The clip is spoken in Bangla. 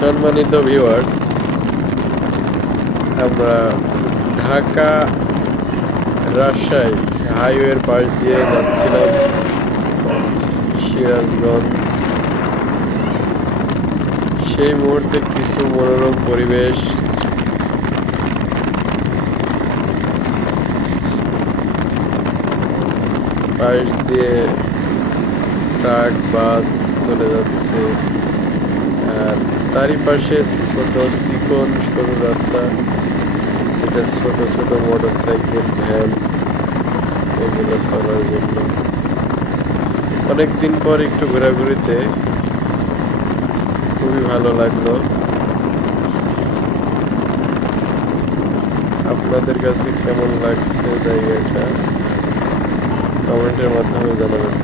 সম্মানিত ভিউয়ার্স, আমরা ঢাকা রাজশাহী হাইওয়ের পাশ দিয়ে যাচ্ছিলাম সিরাজগঞ্জ। সেই মুহূর্তের কিছু মনোরম পরিবেশ, পাশ দিয়ে ট্রাক বাস চলে যাচ্ছে, আর তারই পাশে ছোট চিকন সরু রাস্তা, এটা ছোট ছোট মোটর সাইকেল, ভ্যান এগুলো চলার জন্য। অনেকদিন পর একটু ঘোরাঘুরিতে খুবই ভালো লাগলো। আপনাদের কাছে কেমন লাগছে জায়গাটা কমেন্টের মাধ্যমে জানাবেন।